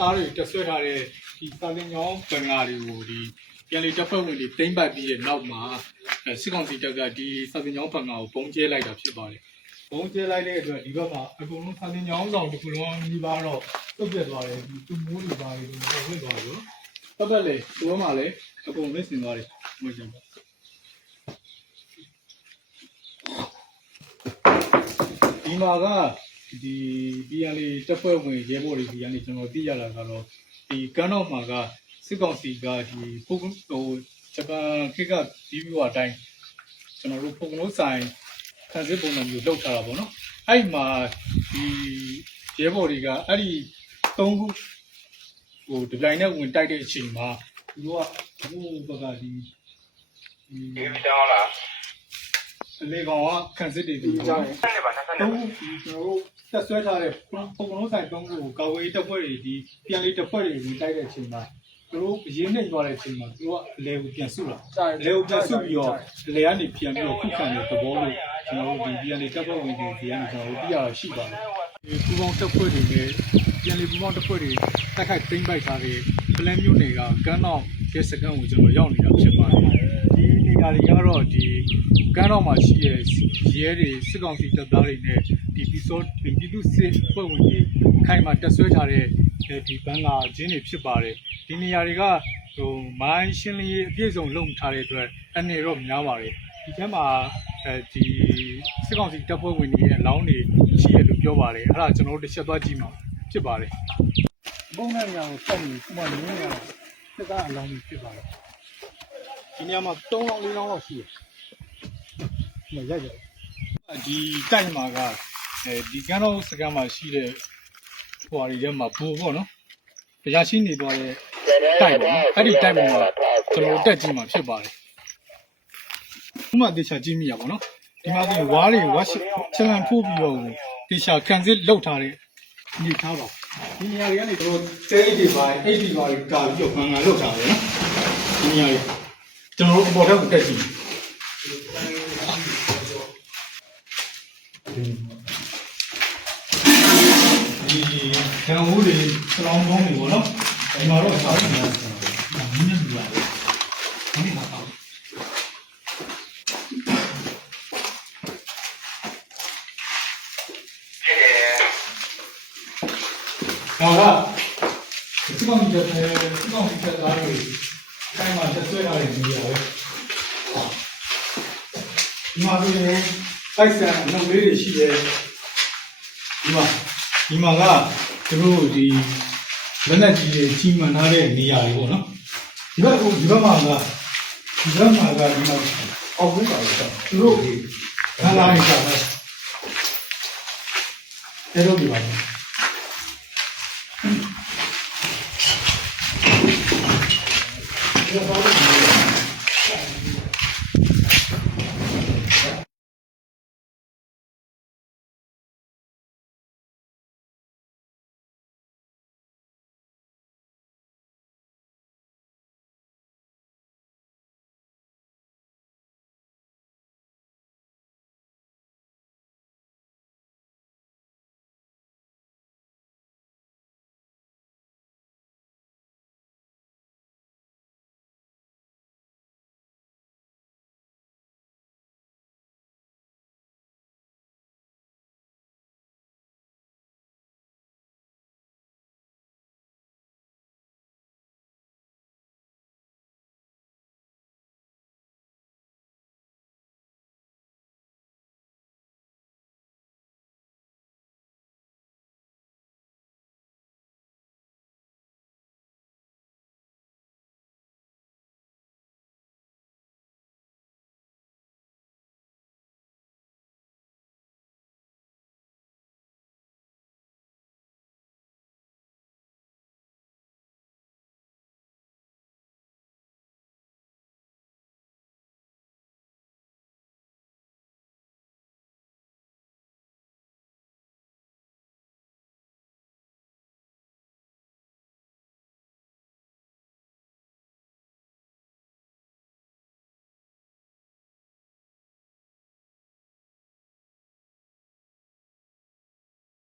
သားတွေတက်ဆွဲထားတဲ့ဒီစာသင်ကျောင်းဘင်္ဂါတွေကိုဒီပြန်လည်တပ်ဖွဲ့ဝင်တွေတိမ့်ပတ်ပြီးတဲ့နောက်မှာအဲစစ်ကောင်စီတပ်ကဒီစာသင်ကျောင်းဘင်္ဂါကိုပုံကျဲလိုက်တာဖြစ်ပါတယ်ပုံကျဲလိုက်တဲ့အတွက်ဒီဘက်မှာအကုန်လုံးစာသင်ကျောင်းဆောင်တစ်ခုလုံးညီပါတော့တုတ်ပြတ်သွားတယ်ဒီသူမိုးတွေပါတွေတော့ပုံဝင်သွားတယ်ပတ်ပတ်လေဒီဘက်မှာလည်းအကုန်လစ်စင်သွားတယ်ငွေချင်ပါဒီမှာက ဒီဒီရန်လေးတပ်ဖွဲ့ဝင်ရဲဘော်တွေဒီရန်လေးကျွန်တော်သိရတာကတော့ဒီကမ်းတော့မှာကစစ်ကောင်စီကဒီပုံဟိုဂျပန်ခေတ်ကဒီဗီယိုအတိုင်းကျွန်တော်တို့ပုံကလို့ဆိုင်ခံစစ်ပုံစံမျိုးလုပ်ထားတာပေါ့နော်အဲ့ဒီမှာဒီရဲဘော်တွေကအဲ့ဒီသုံးခုဟိုဒီလိုင်းနဲ့ဝင်တိုက်တဲ့အချိန်မှာသူတို့ကဟိုဘက်ကဒီဒီဒီကြောင်းလားအ လေကောင်ကခံစစ်တွေပြီးကြတယ်ဆက်နေပါဆက်နေတုံးပါဒီကျွန်တော်တို့တက်ဆွဲထားတဲ့ပုံပုံလုံးဆိုင်တုံးကိုကာဝေးတပ်ဖွဲ့တွေဒီပြန်လေးတပ်ဖွဲ့တွေဝင်တိုက်တဲ့အချိန်မှာသူတို့ရင်းနှိမ်သွားတဲ့အချိန်မှာသူတို့ကအလဲကိုပြန်ဆုတာအလဲကိုပြန်ဆုပြီးတော့အလဲကနေပြန်ပြီးတော့ခုခံတဲ့သဘောလို့ကျွန်တော်တို့ဒီပြန်လေးတပ်ဖွဲ့ဝင်တွေဒီကနေကျွန်တော်တို့သိရတာရှိပါတယ်ဒီပူပေါင်းတပ်ဖွဲ့တွေနဲ့ပြန်လေးပူပေါင်းတပ်ဖွဲ့တွေတိုက်ခိုက်သိမ်းပိုက်ထားတဲ့ပလန်မျိုးတွေကကမ်းတော့ရဲစကန်ကိုကျွန်တော်ရောက်နေတာဖြစ်ပါတယ် ဒီနေရာတွေကတော့ဒီကမ်းတော့မှာရှိတဲ့ရဲတွေစစ်ကောင်စီတပ်သားတွေနဲ့ဒီပီစောဒီပြည်သူစစ်ဖွဲ့ဝင်တွေခိုင်မှာတက်ဆွဲထားတဲ့ဒီဘန်ကာဂျင်းတွေဖြစ်ပါတယ်ဒီနေရာတွေကဟိုမိုင်းရှင်းလင်းရေးအပြည့်စုံလုပ်ထားတဲ့အတွက်အနေတော့များပါတယ်ဒီထဲမှာအဲဒီစစ်ကောင်စီတပ်ဖွဲ့ဝင်တွေရဲ့အလောင်းတွေရှိရလို့ပြောပါတယ်အဲ့ဒါကျွန်တော်တို့တစ်ချက်သွားကြည့်မှာဖြစ်ပါတယ်ပုံနဲ့နေရာကိုဆက်ပြီးခုမှနင်းနေရတာစစ်သားအလောင်းတွေဖြစ်ပါတယ် ဒီနေရာမှာ3လောင်း4လောင်းလောက်ရှိတယ်မရိုက်ရဒီတိုက်မှာကအဲဒီကန်းတော်စကမ်းမှာရှိတဲ့ဟိုအရီထဲမှာဘူပေါ့နော်တရားရှိနေသွားတဲ့တိုက်ပေါ့နော်အဲ့ဒီတိုက်ပေါ်မှာကျွန်တော်တက်ကြည့်မှာဖြစ်ပါတယ်ဥမာတေချာကြည့်မိရပါတော့ဒီမှာဒီဝါးတွေဝါချလန်ဖိုးပြီးတော့တေချာကန်စစ်လောက်ထားတဲ့နေထားပါဒီနေရာတွေကနေတို့တဲအိတ်တွေပါအိတ်တွေပါကာပြီးတော့ခံခံလောက်ထားတယ်နော်ဒီနေရာတွေ ကျွန်တော်တို့အပေါ်ထက်ကိုတက်ကြည့်ဒီကံဦးတွေစလောင်းကောင်းတွေပေါ့နော်ဒီမှာတော့စားနေရတယ်ဆိုတော့မင်းနဲ့တူရတယ်မင်းမှာတော့ဟော ကဒီကောင်ကြီးတဲ့ဒီကောင်ကြီးတဲ့သားတွေခိုင်းမှာတက်ဆွဲလာတယ်ဒီရပဲဒီမှာဆိုရင်တိုက်ဆန်အလုပ်လေးတွေရှိတယ်ဒီမှာဒီမှာကသူတို့ဒီလက်နက်ကြီးတွေကြီးမှန်ထားတဲ့နေရာတွေပေါ့နော်ဒီဘက်ကဒီဘက်မှာကဒီဘက်မှာကဒီမှာအောက်ဘက်ပါတော့သူတို့ခန်းလာနေတာပဲအဲလိုဒီပါ microphone.